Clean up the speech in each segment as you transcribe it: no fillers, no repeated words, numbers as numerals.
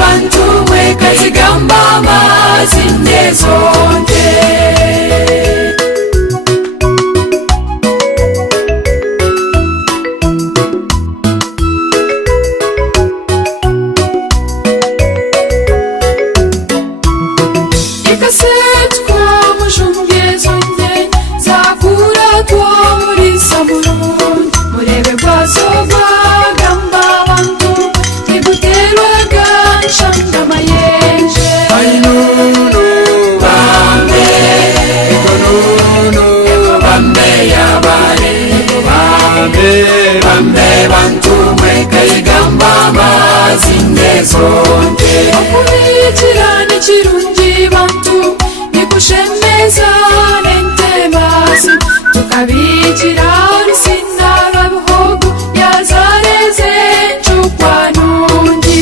bantu mwe kazigamba amazina zonke bambe bantu mwe kayigamba amazina zonke okubikirana ekirungi bantu nikushemeza n'entemazi tukabikira olusina lwa bihogo yazareze encukwa nungi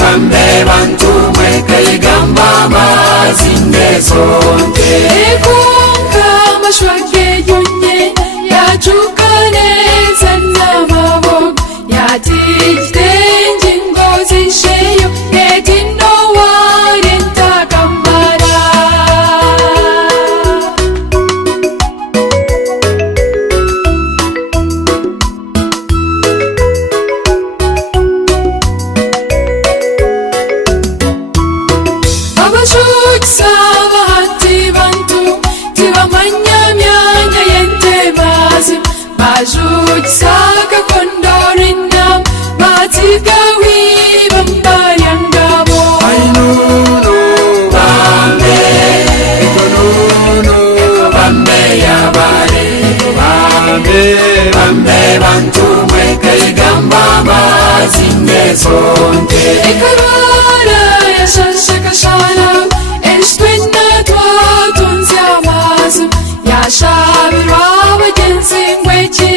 bambe bantu mwe kayigamba amazina zonke ekunka amashwage yunye yacuka neza n'amabogo yatigitenje ingozi isheyo edino warentakambara Saka kondorinam matika wiba mbariangabo ainunu bambe konunu bambe yabare bambe bantu mwe kayigamba amazina zonke ekarara yashashakashara eshtwena twatunze amazu yashabirwa abagenzi ngweki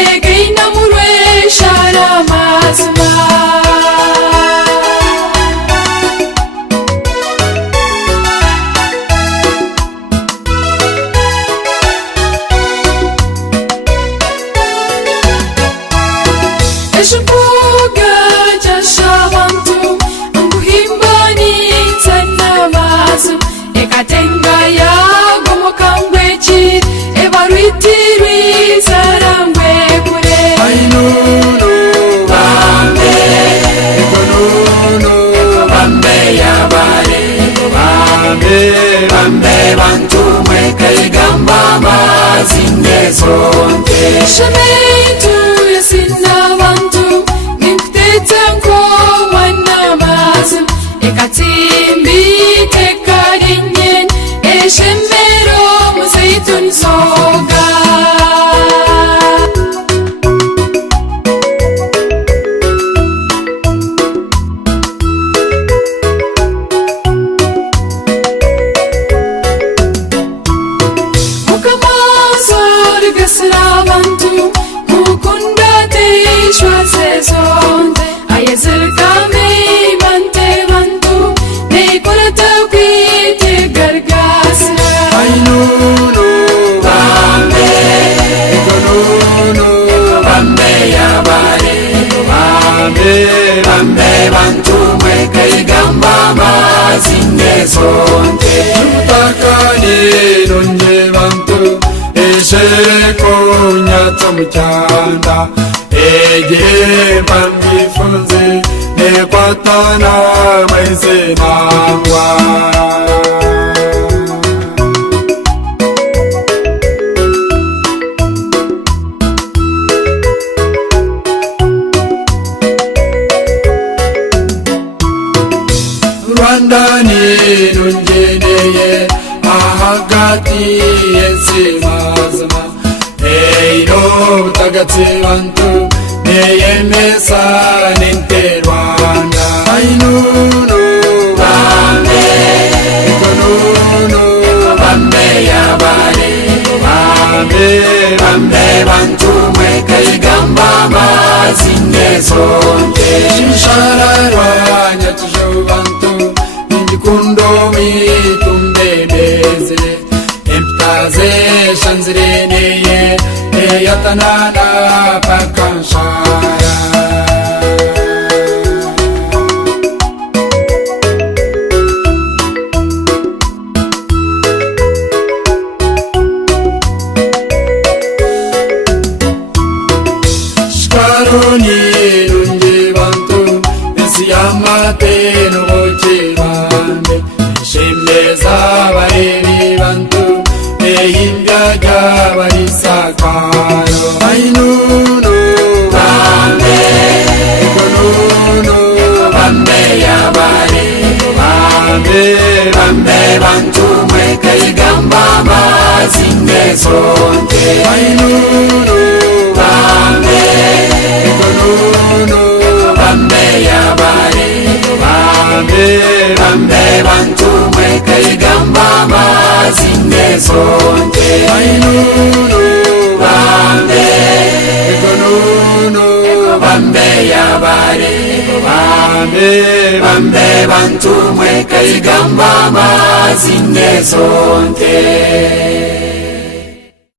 egeina murweshara amazima eshukuga jashabantu nguhimbanitsa n'amazu ekatenga yagomokangweki ebarwitiriza rangwe kure ainunu bambe konunu bambe yabare bambe bantu mwe kayigamba amazina zonke shemetu yasina bantu ninkutete nkoma n'amazi ekatimbi tekarinye eshembero muzeituni soga mukamazori gasira abantu mukunda tishwaze zonde ayezirkame bante bantu nekorata kwite gargasira ainunu bambe konunu bambe yabare bambe bantu mwe kayigamba amazina zonke tutakane nonye bantu esheko nyatsa mucyanda egihe bambifunze nekwatana mwese nangwa Rwanda ninungeneye ahagati y'ensi mazima yo tagatsi bantu neyemesa ninterwanda ainunu bambe ikonunu bambe yabare bambe bantu mwekayigamba mazinde zonje shishararwanya tujo bantu nindikundo mitumbebeze emptaze shanzireneye eyatanana pakanshara shkaroni nunje bantu nesiyamate nubochebande shemeza bareri bantu eyimbyaga barisakaro ainunu bambe ikonunu bambe yabare bambe bantu mwekayigamba mazinde zonje ainunu bambe ikonunu bambe yabare bambe bantu mwekayigamba mazinde zonje ainunu bambe ikonunu bambe yabare bambe bantu mwekayigamba mazinde zonje